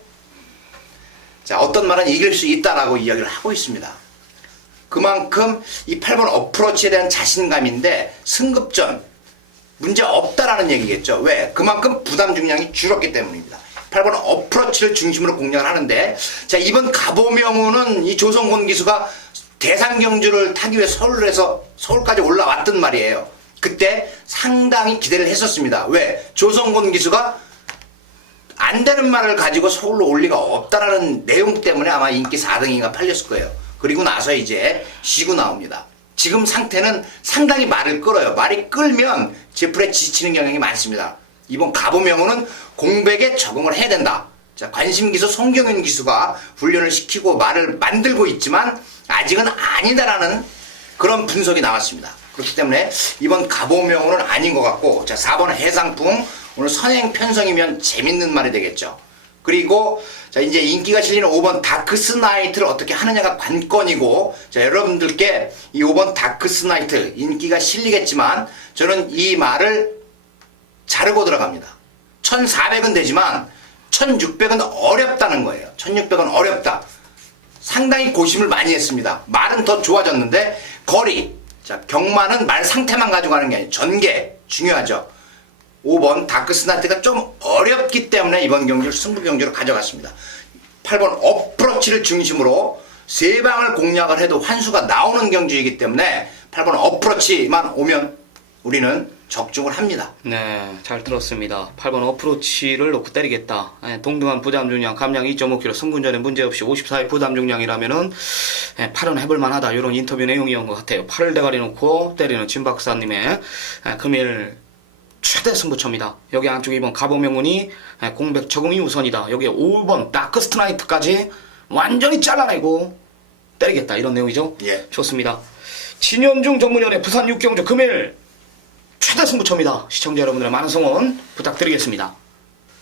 자 어떤 말은 이길 수 있다라고 이야기를 하고 있습니다. 그만큼 이 8번 어프로치에 대한 자신감인데 승급전 문제 없다라는 얘기겠죠. 왜? 그만큼 부담 중량이 줄었기 때문입니다. 8번 어프로치를 중심으로 공략을 하는데 자 이번 가보명우는 이 조성곤 기수가 대상 경주를 타기 위해 서울에서 서울까지 올라왔단 말이에요. 그때 상당히 기대를 했었습니다. 왜? 조성곤 기수가 안 되는 말을 가지고 서울로 올 리가 없다라는 내용 때문에 아마 인기 4등인가 팔렸을 거예요. 그리고 나서 이제 쉬고 나옵니다. 지금 상태는 상당히 말을 끌어요. 말이 끌면 제풀에 지치는 경향이 많습니다. 이번 가보명우는 공백에 적응을 해야 된다. 자, 관심기수 송경윤 기수가 훈련을 시키고 말을 만들고 있지만 아직은 아니다라는 그런 분석이 나왔습니다. 그렇기 때문에 이번 가보명우는 아닌 것 같고 자 4번 해상풍 오늘 선행 편성이면 재밌는 말이 되겠죠. 그리고 자 이제 인기가 실리는 5번 다크스나이트를 어떻게 하느냐가 관건이고 자 여러분들께 이 5번 다크스나이트 인기가 실리겠지만 저는 이 말을 자르고 들어갑니다. 1400은 되지만 1600은 어렵다는 거예요. 1600은 어렵다. 상당히 고심을 많이 했습니다. 말은 더 좋아졌는데 거리, 자 경마는 말 상태만 가지고 가는 게 아니에요. 전개 중요하죠. 5번 다크스나이트가 좀 어렵기 때문에 이번 경주를 승부 경주로 가져갔습니다. 8번 어프로치를 중심으로 세 방을 공략을 해도 환수가 나오는 경주이기 때문에 8번 어프로치만 오면 우리는 적중을 합니다. 네, 잘 들었습니다. 8번 어프로치를 놓고 때리겠다. 동등한 부담 중량, 감량 2.5kg, 승군전에 문제없이 54의 부담 중량이라면은 8은 해볼만하다. 이런 인터뷰 내용이었던 것 같아요. 8을 대가리 놓고 때리는 진 박사님의 금일 최대 승부처입니다. 여기 안쪽에 2번 가보명운이 공백 적응이 우선이다. 여기에 5번 다크스트나이트까지 완전히 잘라내고 때리겠다. 이런 내용이죠. 예. 좋습니다. 진현중 전문위원의 부산 6경주 금일 최대 승부처입니다. 시청자 여러분들의 많은 성원 부탁드리겠습니다.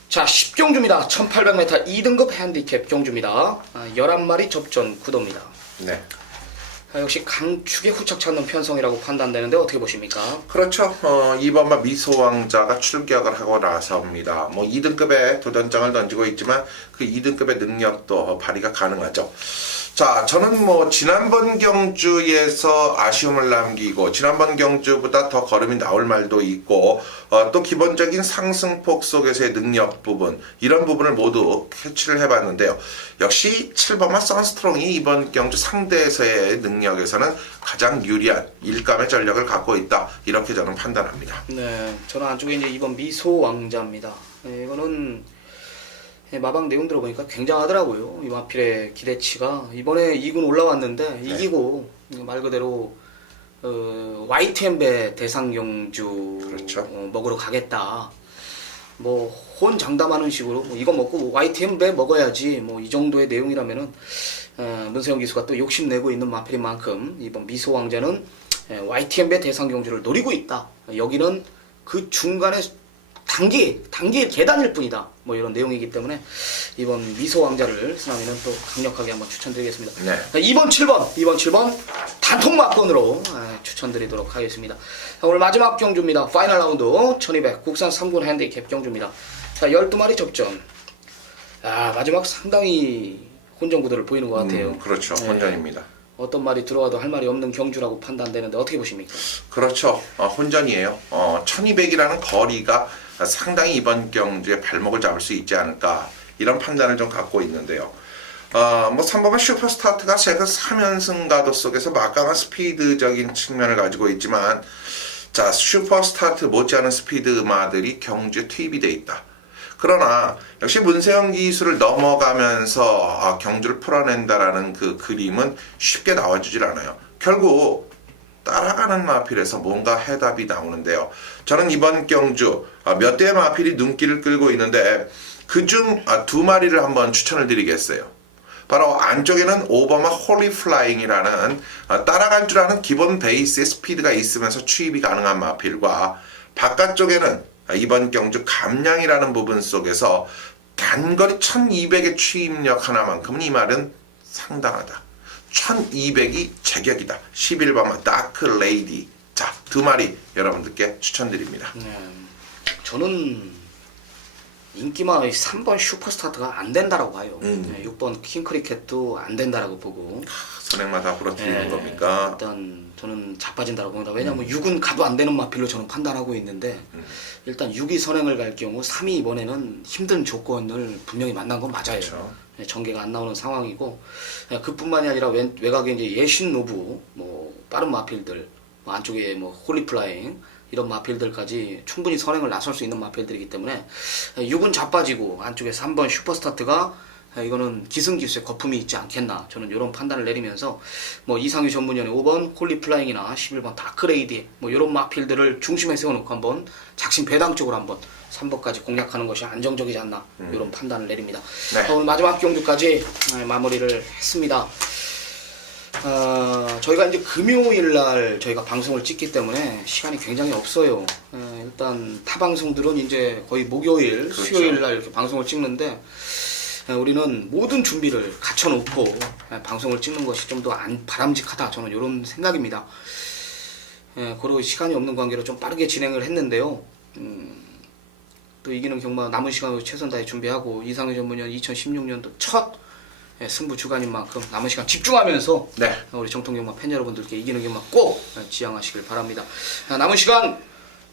자, 10경주입니다. 1800m 2등급 핸디캡 경주입니다. 11마리 접전 구도입니다. 네. 역시 강축의 후착 찾는 편성이라고 판단되는데 어떻게 보십니까? 그렇죠. 이번만 미소왕자가 출격을 하고 나서입니다. 뭐 2등급의 도전장을 던지고 있지만 그 2등급의 능력도 발휘가 가능하죠. 자, 저는 뭐 지난번 경주에서 아쉬움을 남기고 지난번 경주보다 더 걸음이 나올 말도 있고 또 기본적인 상승폭 속에서의 능력 부분 이런 부분을 모두 캐치를 해봤는데요. 역시 7번마 선스트롱이 이번 경주 상대에서의 능력에서는 가장 유리한 일감의 전력을 갖고 있다. 이렇게 저는 판단합니다. 네, 저는 안쪽에 이제 이번 미소 왕자입니다. 네, 이거는 마방 내용 들어보니까 굉장하더라고요. 이 마필의 기대치가 이번에 2군 올라왔는데 이기고 말 그대로 YTM배 대상 경주 그렇죠. 먹으러 가겠다. 뭐 혼 장담하는 식으로 뭐 이거 먹고 YTM배 먹어야지 뭐 이 정도의 내용이라면은 문세영 기수가 또 욕심내고 있는 마필인 만큼 이번 미소 왕자는 YTM배 대상 경주를 노리고 있다. 여기는 그 중간에 단기 계단일 뿐이다. 뭐 이런 내용이기 때문에 이번 미소 왕자를 쓰나미는 또 강력하게 한번 추천드리겠습니다. 네. 자, 2번 7번 단통 막건으로 추천드리도록 하겠습니다. 자, 오늘 마지막 경주입니다. 파이널 라운드 1200 국산 3군 핸디캡 경주입니다. 자, 12마리 접전. 마지막 상당히 혼전 구도를 보이는 것 같아요. 그렇죠. 네. 혼전입니다. 어떤 말이 들어와도 할 말이 없는 경주라고 판단되는데 어떻게 보십니까? 그렇죠. 혼전이에요. 1200이라는 거리가 상당히 이번 경주에 발목을 잡을 수 있지 않을까 이런 판단을 좀 갖고 있는데요. 뭐 3번은 슈퍼스타트가 최근 3연승 가도 속에서 막강한 스피드적인 측면을 가지고 있지만 자 슈퍼스타트 못지않은 스피드마들이 경주에 투입이 돼 있다. 그러나 역시 문세영 기수를 넘어가면서 경주를 풀어낸다라는 그 그림은 쉽게 나와주질 않아요. 결국 따라가는 마필에서 뭔가 해답이 나오는데요. 저는 이번 경주 몇 대의 마필이 눈길을 끌고 있는데 그중 2마리를 한번 추천을 드리겠어요. 바로 안쪽에는 오버마 홀리플라잉이라는 따라갈 줄 아는 기본 베이스의 스피드가 있으면서 추입이 가능한 마필과 바깥쪽에는 이번 경주 감량이라는 부분 속에서 단거리 1200의 추입력 하나만큼은 이 말은 상당하다. 1200이 제격이다. 11번마 다크 레이디. 자, 2마리 여러분들께 추천드립니다. 저는 인기마 3번 슈퍼스타트가 안 된다라고 봐요. 6번 킹크리켓도 안 된다라고 보고. 선행마다 부러뜨리는 겁니까? 일단 저는 자빠진다라고 봅니다. 왜냐하면 6은 가도 안 되는 마필로 저는 판단하고 있는데 일단 6이 선행을 갈 경우 3이 이번에는 힘든 조건을 분명히 만난 건 맞아요. 그렇죠. 전개가 안 나오는 상황이고 그뿐만이 아니라 외곽에 이제 예신 노부 뭐 빠른 마필들 뭐 안쪽에 뭐 홀리플라잉 이런 마필들까지 충분히 선행을 나설 수 있는 마필들이기 때문에 6은 자빠지고 안쪽에 3번 슈퍼스타트가 이거는 기승기수의 거품이 있지 않겠나 저는 이런 판단을 내리면서 뭐 이상규 전문위원회 5번 홀리플라잉이나 11번 다크레이디 뭐 이런 마필들을 중심에 세워놓고 한번 작심 배당적으로 한번 3번까지 공략하는 것이 안정적이지 않나 이런 판단을 내립니다. 네. 오늘 마지막 경주까지 마무리를 했습니다. 저희가 이제 금요일날 저희가 방송을 찍기 때문에 시간이 굉장히 없어요. 일단 타 방송들은 이제 거의 목요일, 그렇죠. 수요일날 이렇게 방송을 찍는데 우리는 모든 준비를 갖춰놓고 방송을 찍는 것이 좀 더 바람직하다. 저는 이런 생각입니다. 그리고 시간이 없는 관계로 좀 빠르게 진행을 했는데요. 또 이기는 경마 남은 시간으로 최선 다해 준비하고 이상규 전문위원 2016년도 첫 승부 주간인 만큼 남은 시간 집중하면서 네. 우리 정통경마 팬 여러분들께 이기는 경마 꼭 지향하시길 바랍니다. 남은 시간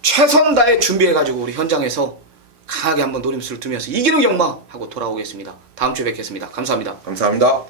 최선 다해 준비해가지고 우리 현장에서 강하게 한번 노림수를 두면서 이기는 경마 하고 돌아오겠습니다. 다음 주에 뵙겠습니다. 감사합니다. 감사합니다.